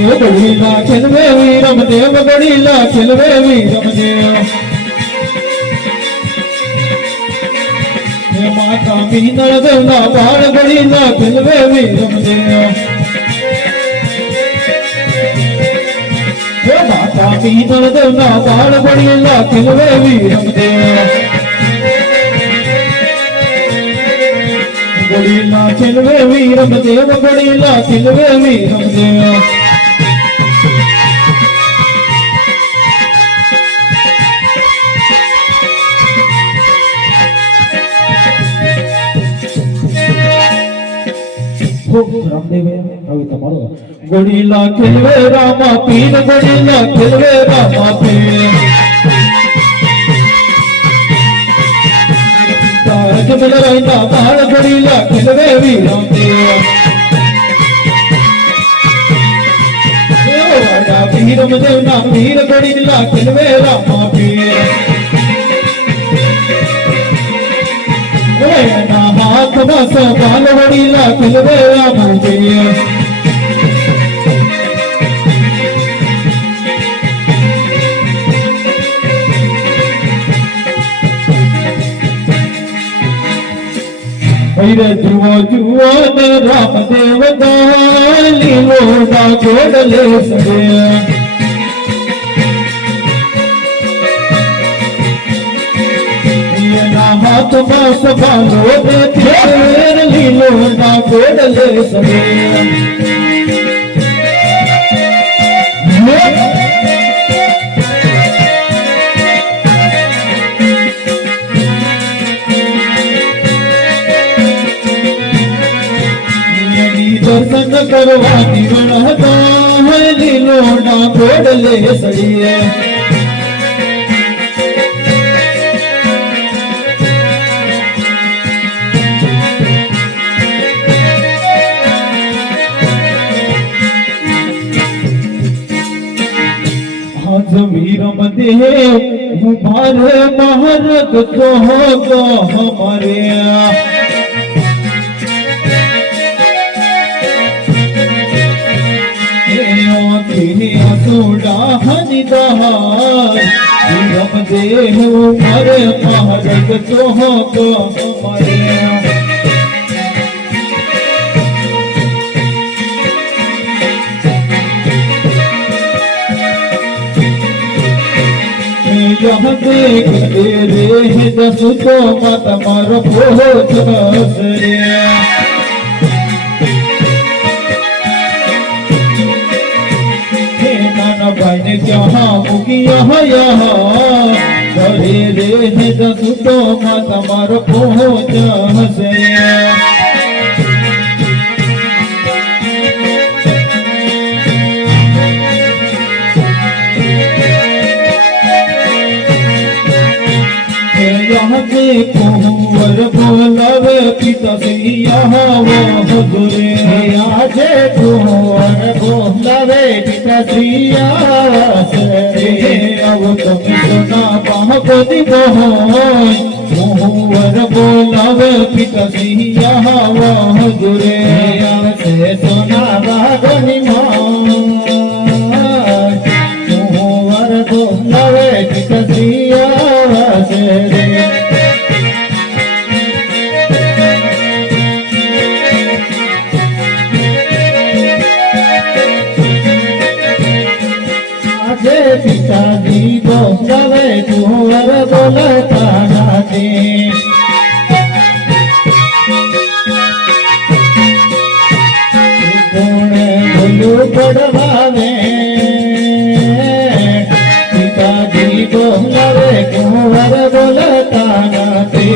ગોળીલા ખેલવે વીરમદેવ ગોળીલા ખેલવે વીરમદેવ માતા પિનળ દેવના બાળ ગોળીલા ખેલવે વીરમદેવ માતા પિનળ દેવના બાળ ગોળીલા ખેલવે વીરમદેવ ગોળીલા ખેલવે વીરમદેવ ગોળીલા ખેલવે વીરમદેવ રામદેવે હવે તમારો ગોળીલા ખેલવે રામા પીર ગોળીલા ખેલવે રામા પીર જમલ રાયના બાળ ગોળીલા ખેલવે વીરમદેવ વીરમદેવના પીર ગોળીલા ખેલવે રામા પીર હાથમાં સવાલ વડીલા ખેલવે રામદેવ જુઓ જુઓ ને રામદેવ લીલો ના જોડલે સડે હાથમાં સભાલો ફેર લીલો ના ગોડલે સડે દર્શન કરવાની રણ હતા લીલો ના ગોડલે સડીએ વીરમદેવ મારે મહારગ તો હમારે સોડા હનિદાર વીરમદેવ મારે મહારગ તો હમારે यहाँ देख तेरे है दस तो माता मारो बहुत हसरे नाना भाई ने क्या मुकिया यहाँ करे रे है दस तो माता मारो बहुत हसरे कुंवर बोलावे पिता सिया हुरे आजे कुंवर बोलावे पिता सिया अब तुम सुना पापति कुंवर बोलावे पिता सिया हुरे से सुना बागनी कुंवर बोलावे पिता सिया पिताजी बोलावे कुंवर बोलता नाचे बोलू पड़वावे पिताजी बोलावे कुंवर बोलता नाचे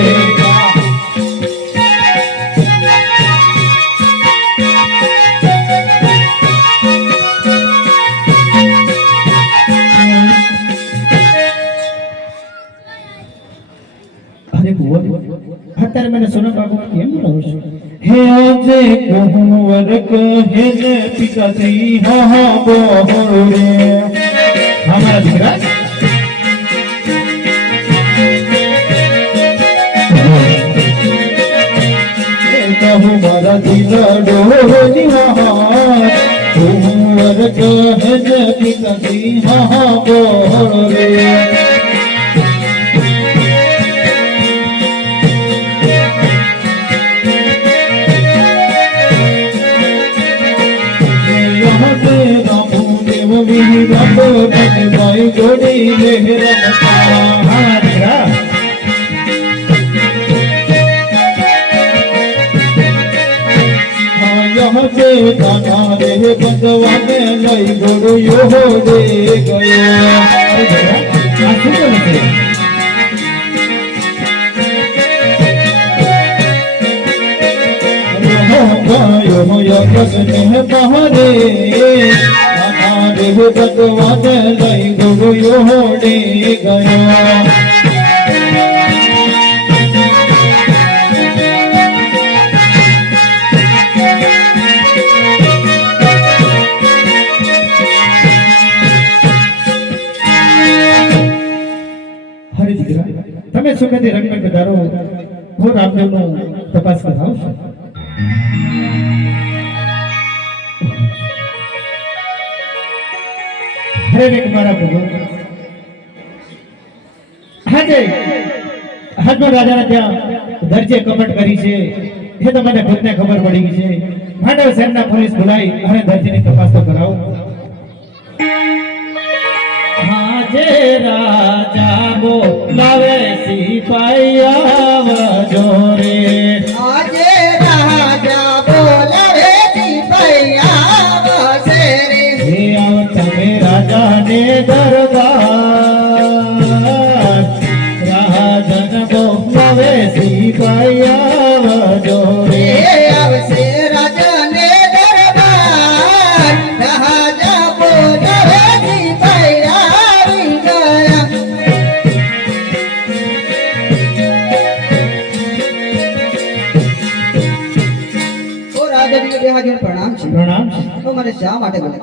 અત્યારે મને સોના બાબુ કેમ રહું છું હે આજે કુંવર કહે ને પિતાજી હા બોલ રે હમારા દીકરા કહું મારા દિલ ડોરની વાત કુંવર કહે ને પિતાજી હા બોલ રે भाई जोड़ी यहाँ से गाना रे बंदवाने लई गोड़ो यो दे गयो बहरे देव भगवान लई गुरु योड़े गयो हरे દીકરા તમે સુખથી રંગ પધારો હું રામદેવનો તપાસ કરાવું છું હરે મારા પ્રભુ હાજે હાજમાં રાજાના ત્યાં દરજે કપટ કરી છે એ તો મને ખુદને ખબર પડી ગઈ છે માંડવ શહેરના પોલીસ બોલાવી અને દરજીની તપાસ તો કરાવો હાજે રાજા બોલાવે સિપાઈ આવજો રે આજે રાજા બોલાવે સિપાઈ આવશે રે હે આવ તમે રાજાને દરબાર રાજન બોલાવે સિપાઈ આવજો રે આવશે રાજાને દરબાર રાજા બોલાવે સિપાઈ આવી ગયા ઓ રાજાજી કે હાજર પ્રણામ છે પ્રણામ તો મને શા માટે બોલે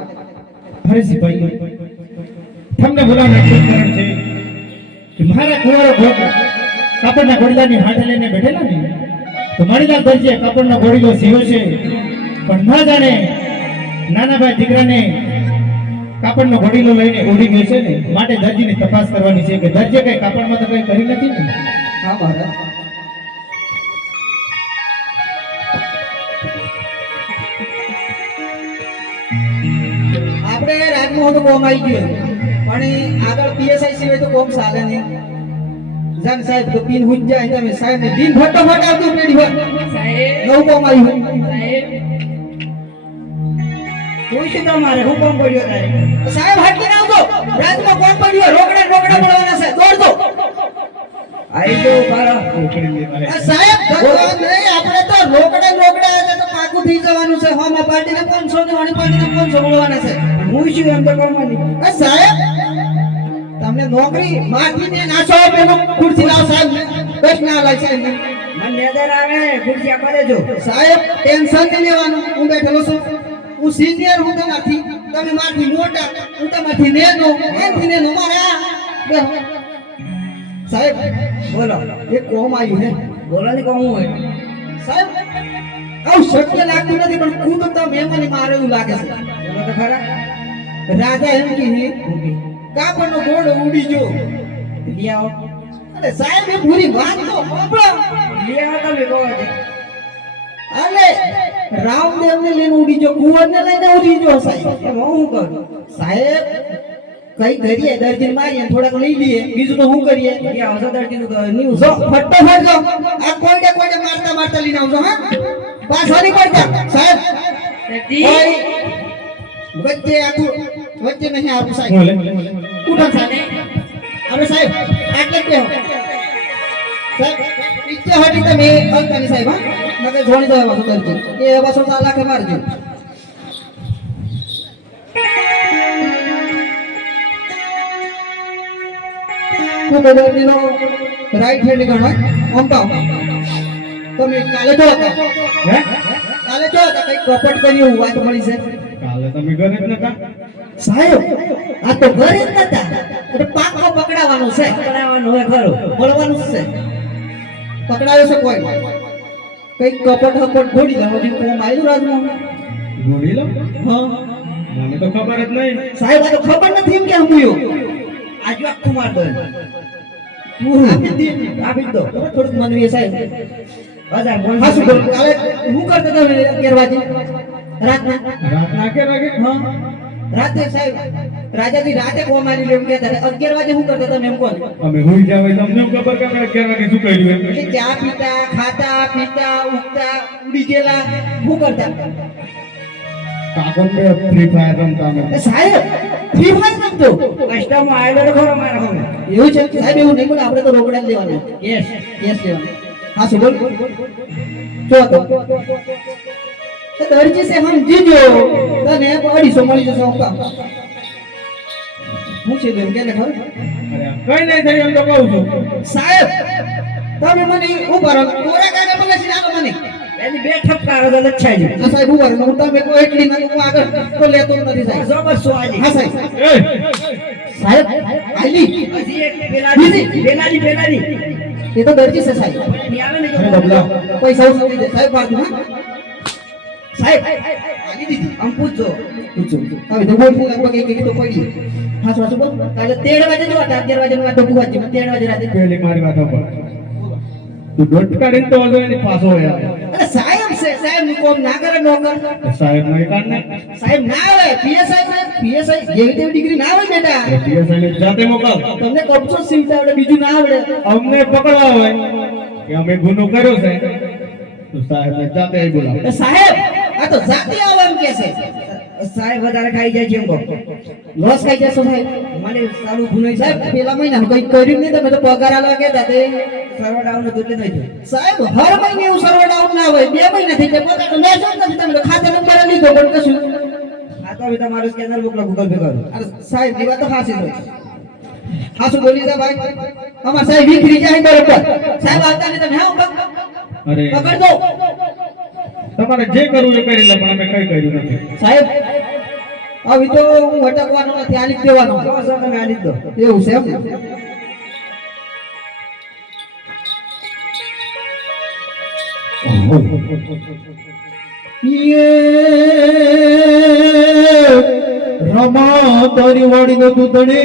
અરે સિપાહી તમને બોલાવવાનું એટલું કારણ છે કે મારા કુંવારો ભોગ કાપડના ઘોડીલાની હાથે લઈને બેઠેલા ને તો મણીલાલ દરજીએ કાપડનો ઘોડીલો સીવ્યો છે પણ ન જાણે નાના ભાઈ દીકરાને કાપડનો ઘોડીલો લઈને ઉડી ગયો છે ને માટે દરજીની તપાસ કરવાની છે કે દરજીએ કઈ કાપડમાં તો કઈ કરી નથી ને હા મહારાજ આપણે રાજમોહન તો કોમ આવી ગયો પણ આગળ પીએસઆઈ સિવાય તો કોમ ચાલે નહીં જાન સાહેબ તો પીન હુજ જાય તમે સાહેબ ને દિન ફટાફટ આવતું પેડી હોય સાહેબ નવું કોમ આવ્યું સાહેબ કોઈ છે તમારે હું કોમ પડ્યો થાય સાહેબ હટકીને આવજો રાજમાં કોમ પડ્યો રોકડા પડવાના છે દોડ દો આઈ જો બારા સાહેબ ભગવાન નહીં આપણે તો રોકડા એટલે તો પાકું થઈ જવાનું છે હોમાં પાર્ટીને 500 ને વાણી પાર્ટીને 500 મળવાના છે હું શું એમ તો કરવાની સાહેબ તમને નોકરી માથી ને નાચો પેલો ખુરશી લાવ સાહેબ બસ ના લાગે છે મને નજર આવે ખુરશી આપવા દેજો સાહેબ ટેન્શન નહીં લેવાનું હું બેઠેલો છું હું સિનિયર હું તમારથી તમે મારથી મોટા હું તમારથી નેનો એનથી નેનો મારા બેહો સાહેબ બોલો એક કોમ આવ્યું ને બોલો ને કોમ હોય સાહેબ આવું શક્ય લાગતું નથી પણ ખુદ તો મહેમાની મારે એવું લાગે છે બોલો તો ખરા રાજા એમ કહે કાપડનો ઘોડો ઉડી ગયો લઈ આવો અરે સાહેબ એ પૂરી વાત તો સાંભળો લઈ આવો તમે કહો છે અરે રામદેવ ને લઈને ઉડી ગયો કુંવર ને લઈને ઉડી ગયો સાહેબ એમ હું કરું સાહેબ કઈ કરીએ દર્દી મારીએ થોડાક લઈ લઈએ બીજું તો શું કરીએ આવજો દર્દી નું ન્યૂઝ જો ફટાફટ જો આ કોઈને મારતા લઈને આવજો હા પાછા નહીં પડતા સાહેબ વચ્ચે નહીં આવું સાહેબ ઉઠો સાહેબ આપણે સાહેબ આટલે જ બેહો સાહેબ ઈચ્છા હતી તમે અંતાની સાહેબ હા નકે જોણી દેવા વાસો દર્દી એ વાસો લાખે મારજો નો રાઈટ હેન્ડ ગણો ઓમ પાવ તમે કાલે જો હતા હે કાલે જો હતા કઈ કપટ કર્યું વાત મળી છે કાલે તમે ઘરે જ નતા સાહેબ આ તો ઘરે જ નતા એટલે પાકો પકડાવાનું છે હોય ખરું બોલવાનું છે પકડાયો છે કોઈ કઈ કપટ હપટ ઘોડી લાવો જે કોમ આયલું રાજમાં ગોળી લો હા મને તો ખબર જ નહીં. સાહેબ આ તો ખબર નથી એમ કે હમુયો આજુ આખું માર દો આપી દો થોડુંક મનવી સાહેબ હા શું બોલ કાલે હું કરતો હતો 11 વાગે રાતના રાગે હા રાતે સાહેબ રાજાજી રાતે કોમ મારી લે એમ કહેતા 11 વાગે હું કરતો હતો એમ કોણ અમે હોઈ જાવ તમને ખબર કે આપણે 11 વાગે શું કર્યું એમ. એટલે ચા પીતા ખાતા પીતા ઉઠતા ઉડી ગયેલા હું કરતા કાકોન બે ફ્રી ફાયર રમતા અમે. એ સાહેબ ફ્રી ફાયર રમતો કસ્ટમ આવેલો તો ખરો મારા હોમે એવું છે સાહેબ એવું નહીં બોલે આપણે તો રોકડા જ લેવાના યસ લેવાના હા શું બોલ જો તો દરજી સે હમ જીજો તને 250 મળી જશે ઓકા હું છે બેન કે ખબર કઈ નહીં થયું એમ તો કહું છું. સાહેબ તમે મને ઉભા રહો કોરા કાગળ મને સિલાવો મને એની બે ઠપકા આવે તો છાઈ જાય હા સાહેબ ઉભા રહો હું તમે કોઈ એટલી ના હું આગળ તો લેતો નથી સાહેબ જો બસ સો આલી હા સાહેબ એ સાહેબ આલી હજી એક પેલાની એ તો દરજી છે સાહેબ આવે ને અરે બબલા. પૈસા ઉસી દે સાહેબ બાજુ હા સાહેબ આલી દીધી આમ પૂછજો હવે તો બોલ લગભગ એક તો પડી હા શું બોલ કાલે 13 વાગે જો 11 વાગે નો તો પૂછવા 13 વાગે રાતે પેલી મારી વાત સાંભળ. તું દોટ કાઢીને તો ઓલો એની પાછો હોય આવે. અરે સાહેબ છે સાહેબ નું કોમ ના કરે નોકર સાહેબ નહીં કાઢને. સાહેબ ના આવે પીએસઆઈ જેવી તેવી ડિગ્રી ના આવે બેટા એ PSI ને જાતે મોકલ. તમને કબજો સીવતા આવડે બીજું ના આવડે અમને પકડવા હોય કે અમે ગુનો કર્યો છે તો સાહેબને જાતે અહીં બોલાવો. એ સાહેબ આ તો જાતિ આવે એમ કે છે સાહેબ વધારે ખાઈ જાય છે એમ કહો લોસ ખાઈ જશો સાહેબ મને સારું ભૂલાઈ સાહેબ પેલા મહિના કઈ કર્યું નહીં તમે તો પગાર આલવા કેતા તે સર્વર ડાઉન તો કેટલે થઈ સાહેબ હર મહિને એવું સર્વર ડાઉન ના હોય 2 મહિના થઈ જાય પગાર મેં જ નથી તમે તો ખાતા નંબર લીધો પણ કશું આ તો હવે તમારો સ્કેનર મોકલો ગૂગલ પે કરો અરે સાહેબ એ વાત તો હાસી હોય હાસુ બોલી જા ભાઈ અમાર સાહેબ વિખરી જાય બરોબર સાહેબ આવતા ને તમે હા અરે પકડ દો તમારે જે કરવું એ કરી લે પણ અમે કઈ કર્યું નથી. સાહેબ હવે તો હું અટકવાનો નથી આલી જ દેવાનો તમે આલી જ દો એવું છે એમ ને રમા તારી વાડી નો દૂધણે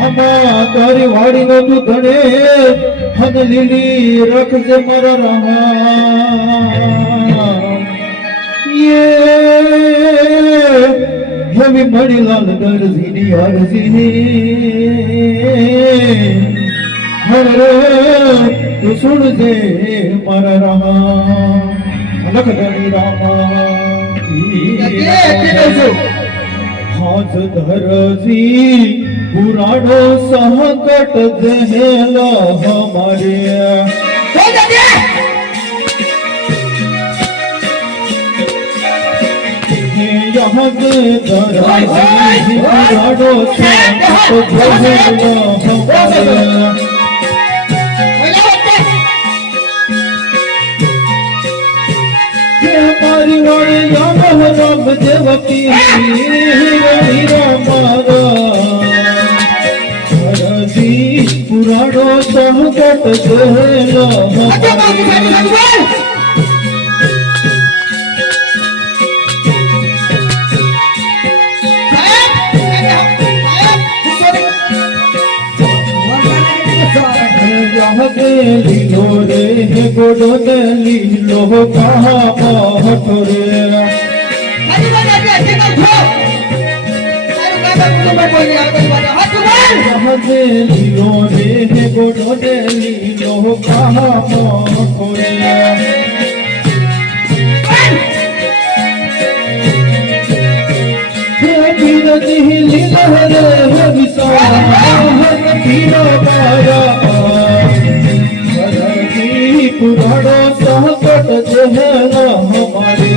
રમા તારી વાડી નો દૂધણે હદ લીલી રખજે મારા રમા જેવી મળી લાલ દરજીની અરજી હરે તું સુણજે મારા રમા લખ ધણી રામા હાથ ધરજી પુરાણો સહકટ જહેલા હમારે यहाँ के दरजी पुराणो सहकट जहेला हमारे मारी वाणी राम राम देवती हरदी पुराणो संकट लीलो रे गोडो ने लीलो कहा रे लीलो रे गोडो ने लीलो कहा रे लीला रे विसा पाया पुराणो सहकट जहला हमारे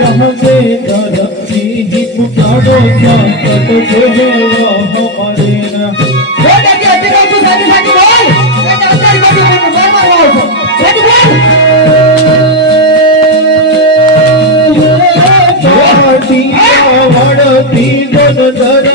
यहाँ से धरती ही पुराणो सहकट जहला हमारे वड़ती गन दर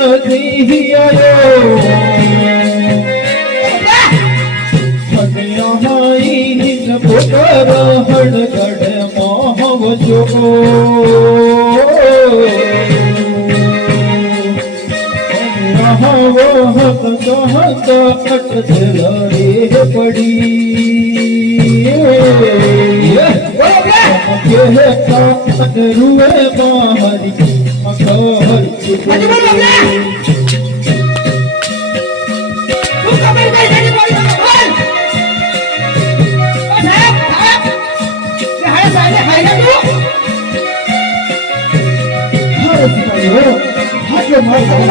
રૂએ મારી હજી બોલો આપણે તું કમેન્ટ કરી દેજે બોલ બોલ ઓ સાહેબ કે હાય સાહેબ હાય ના તું હાજો મારો તું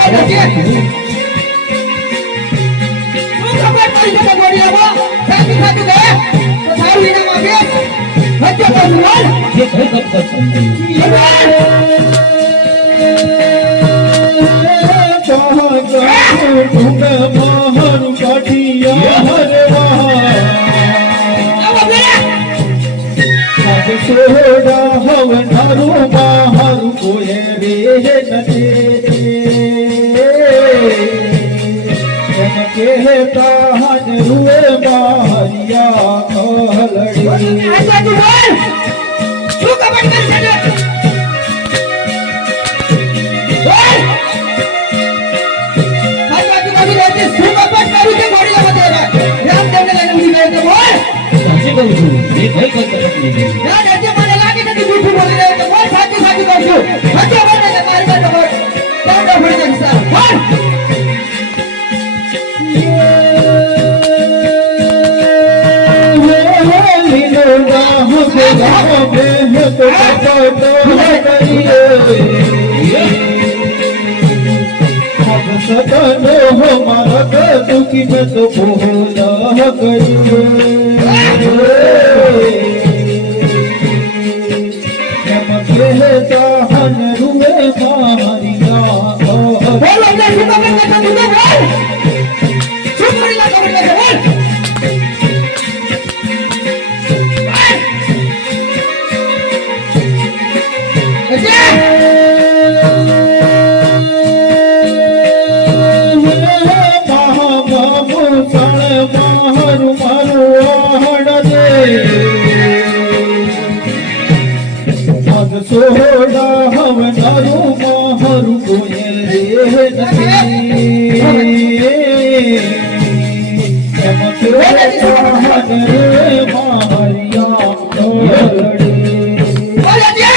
કમેન્ટ કરી દેજે બોડી આવો સાચું સાચું કહે તો સારું ઇનામ આપીએ હજી બોલ બોલ ये कहीं कब तक રૂએ મારિયા ખલડી સાચું બોલ શું કમેન્ટ કરી દેજે બોલ સાચું બોલી દેજે શું કમેન્ટ કર્યું કે બોડી આવો દે રામ દેવને લઈને ઉડી ગયો તો બોલ साची कहूँ छू ये कहीं कब तक नहीं ના આજે મને લાગે છે કે જૂઠું બોલી રહ્યો છે બોલ સાચું સાચું કહું છું હજે બોલે છે મારી પાસે બોલ દોડો ફરી જાય સાહેબ બોલ दुखी में तो बोला कहन रुए मारिया બોલ અમને શું કમેન્ટ કરતા તું તો બોલ શું કરી લા કમેન્ટ કરતા બોલ સોડા હવે નારું મારું કોઈ રે નથી એમ રે મારિયા ખલડી બોલ અજે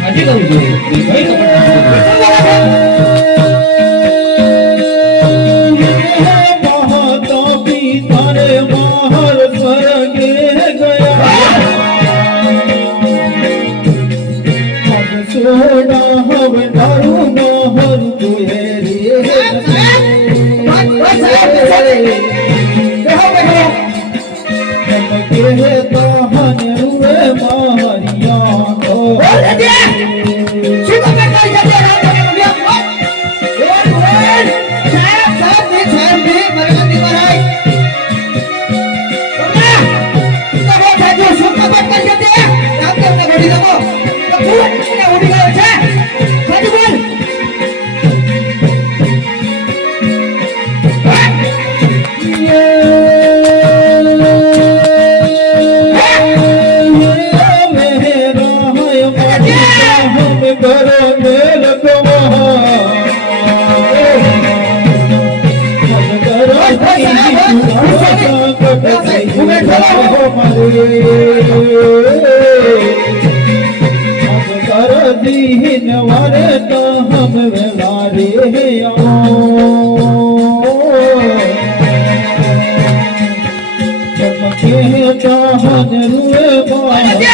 साची कहूँ छू ये कहीं कब महाता पिता रे महर स्वर्गे गया सोडा હવે તારું મોહર તુએ રે કે તહન રૂએ મારિયા दीन वारे तो हम वेलारे चमके चाहन रुए બોલ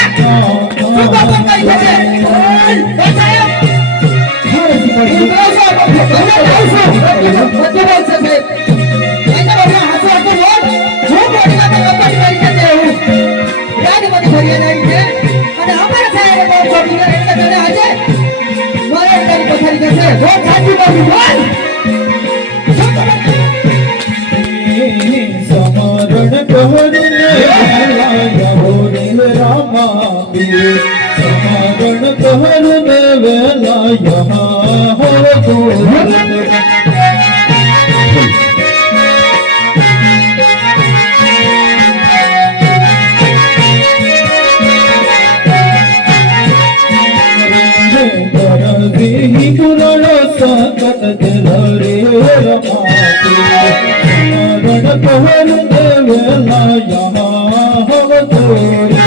સગલ રે રમાતે રણ કહર દેવેલા યમા હવતોરે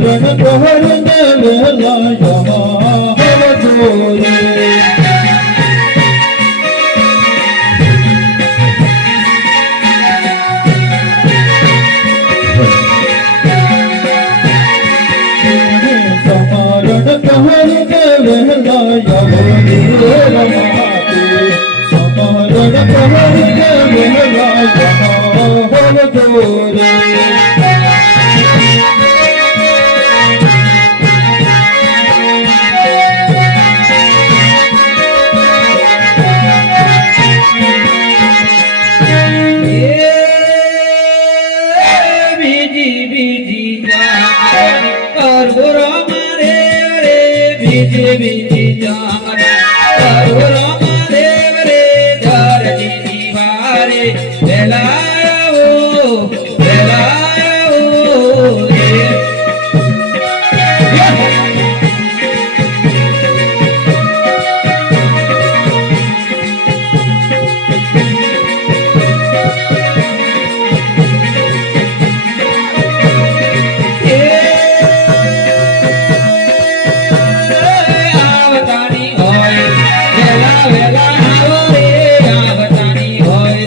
સમરણ કહર દેવેલા યમા હવતોરે સમરણ કહર દેવેલા યમા રમાતે સમરણ કહર દેવેલા યમા હવતોરે બીજી બીજી જાન કરબુરો મારે રે બીજી બીજી જાન કરબુરો મારે રે ધરતી દીવારે વેલાઓ રે આવતાની હોય વેલા વેલા આવો રે આવતાની હોય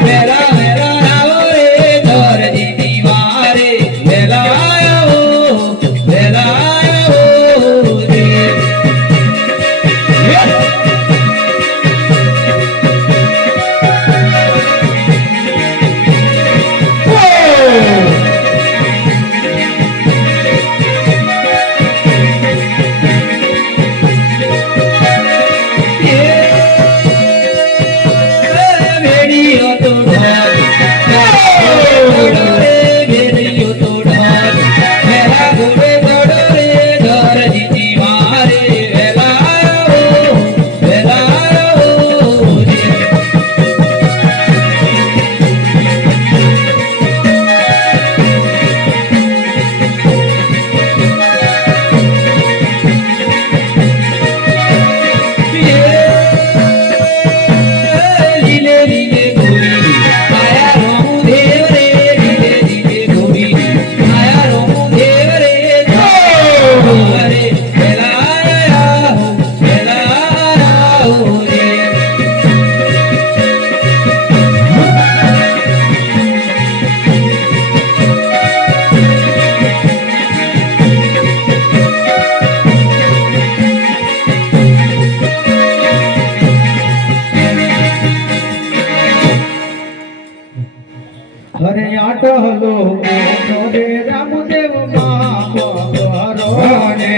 વેલા વેલા આવો રે ધરતી દીવારે વેલા આવો રે વેડીયો તો ઢોલ રે વેડીયો તો ઢોલ વેલા ગોડે ગોડો રે ધરતી દીવારે વેલા આવો રે લીલે લીલે ગોરી આયા રોમુ દેવ રે લીલે લીલે ગોરી આયા રોમુ દેવ રે ધરે વેલા આવો રે અરે આટલો રે રામદેવ માં ને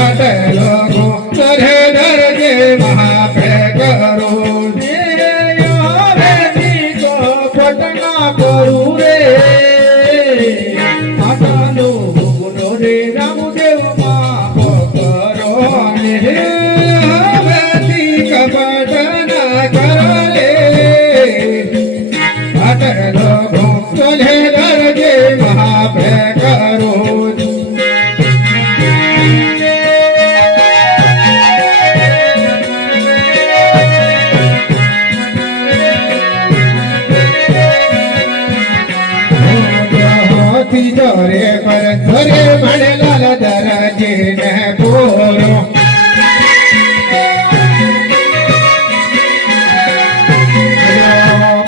અટલો કરે દરજે મહાપે કરો પટના કરું રે આટલો રે રામદેવ માં કરો ને હવેથી કપટ ના કરો રે અટલો કરે દરજે મહાપે કરો જોરે પર જોરે મળેલા દરજે ને બોરો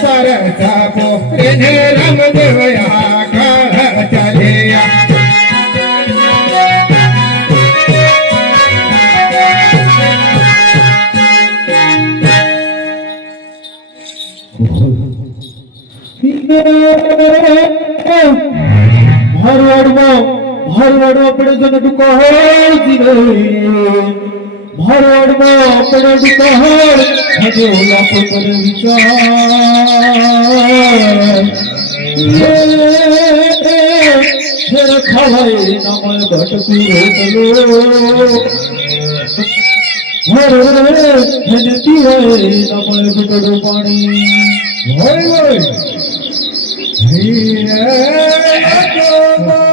પર સાપો રેને રામદેવ આખા ચાલ્યા મારવાડમાં પડે છે ટૂંકો હોય મારવાડમાં પડે ટૂંકો હોય હજુ લાખો પર વિચાર ઘેર ખાવાય ના મળે બટકું રોટલો જેને પીવાય ના મળે ઘૂંટડું પાણી હોય હોય હે